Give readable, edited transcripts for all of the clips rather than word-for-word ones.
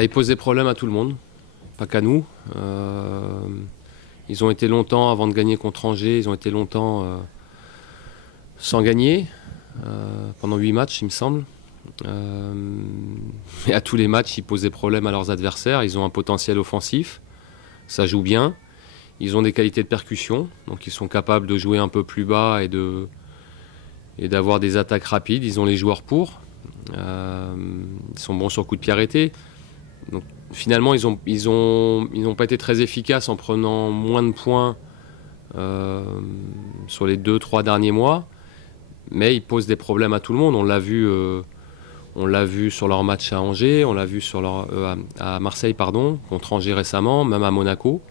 Ils posent des problèmes à tout le monde, pas qu'à nous. Ils ont été longtemps, avant de gagner contre Angers, ils ont été longtemps sans gagner, pendant 8 matchs il me semble. Mais à tous les matchs, ils posent des problèmes à leurs adversaires. Ils ont un potentiel offensif, ça joue bien. Ils ont des qualités de percussion, donc ils sont capables de jouer un peu plus bas et d'avoir des attaques rapides. Ils ont les joueurs pour. Ils sont bons sur coup de pied arrêté. Donc, finalement, ils n'ont pas été très efficaces en prenant moins de points sur les 2-3 derniers mois. Mais ils posent des problèmes à tout le monde. On l'a vu sur leur match à Angers, on l'a vu à Marseille, contre Angers récemment, même à Monaco.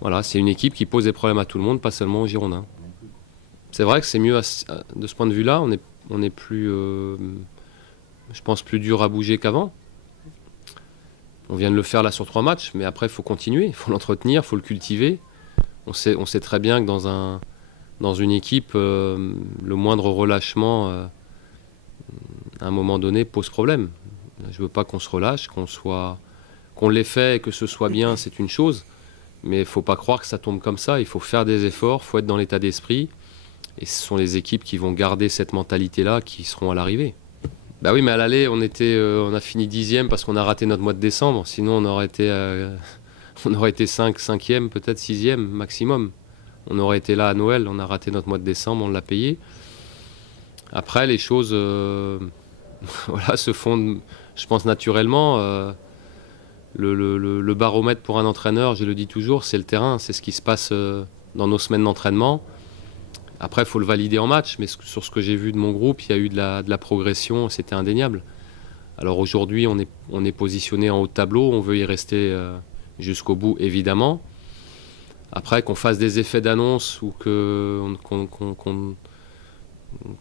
Voilà, c'est une équipe qui pose des problèmes à tout le monde, pas seulement aux Girondins. C'est vrai que c'est mieux de ce point de vue-là. On est plus, je pense, plus dur à bouger qu'avant. On vient de le faire là sur 3 matchs, mais après il faut continuer, il faut l'entretenir, il faut le cultiver. On sait très bien que dans une équipe, le moindre relâchement, à un moment donné, pose problème. Je ne veux pas qu'on se relâche, qu'on l'ait fait et que ce soit bien, c'est une chose. Mais il ne faut pas croire que ça tombe comme ça. Il faut faire des efforts, il faut être dans l'état d'esprit. Et ce sont les équipes qui vont garder cette mentalité-là qui seront à l'arrivée. Bah oui, mais à l'aller, on a fini 10e parce qu'on a raté notre mois de décembre. Sinon, on aurait été 5e, peut-être 6e maximum. On aurait été là à Noël, on a raté notre mois de décembre, on l'a payé. Après, les choses voilà, se font, je pense, naturellement. Le baromètre pour un entraîneur, je le dis toujours, c'est le terrain, c'est ce qui se passe dans nos semaines d'entraînement. Après, il faut le valider en match, mais sur ce que j'ai vu de mon groupe, il y a eu de la progression, c'était indéniable. Alors aujourd'hui, on est positionné en haut de tableau, on veut y rester jusqu'au bout, évidemment. Après, qu'on fasse des effets d'annonce ou qu'on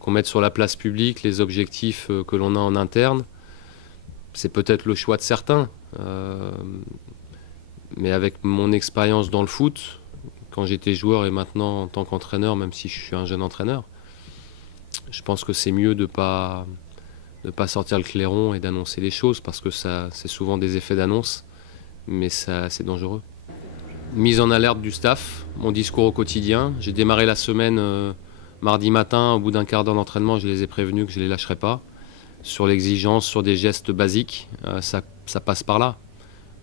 mette sur la place publique les objectifs que l'on a en interne, c'est peut-être le choix de certains. Mais avec mon expérience dans le foot, quand j'étais joueur et maintenant en tant qu'entraîneur, même si je suis un jeune entraîneur, je pense que c'est mieux de pas sortir le clairon et d'annoncer les choses parce que c'est souvent des effets d'annonce, mais c'est dangereux. Mise en alerte du staff, mon discours au quotidien. J'ai démarré la semaine mardi matin, au bout d'un quart d'heure d'entraînement, je les ai prévenus que je ne les lâcherais pas. Sur l'exigence, sur des gestes basiques, ça passe par là.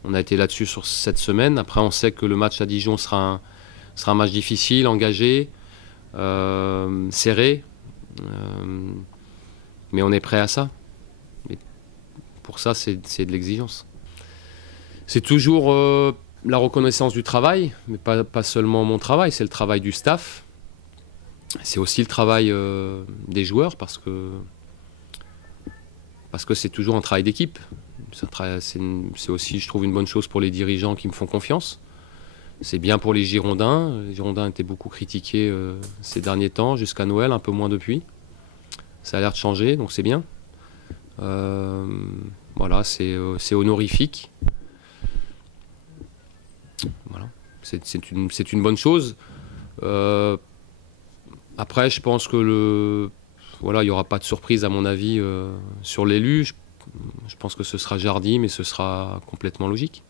On a été là-dessus sur cette semaine. Après, on sait que le match à Dijon sera un match difficile, engagé, serré. Mais on est prêt à ça. Mais pour ça, c'est de l'exigence. C'est toujours la reconnaissance du travail, mais pas seulement mon travail, c'est le travail du staff. C'est aussi le travail des joueurs parce que c'est toujours un travail d'équipe. C'est aussi, je trouve, une bonne chose pour les dirigeants qui me font confiance. C'est bien pour les Girondins. Les Girondins étaient beaucoup critiqués ces derniers temps, jusqu'à Noël, un peu moins depuis. Ça a l'air de changer, donc c'est bien. Voilà, c'est honorifique. Voilà. C'est une bonne chose. Après, je pense que voilà, il n'y aura pas de surprise, à mon avis, sur l'élu. Je pense que ce sera Jardim, mais ce sera complètement logique.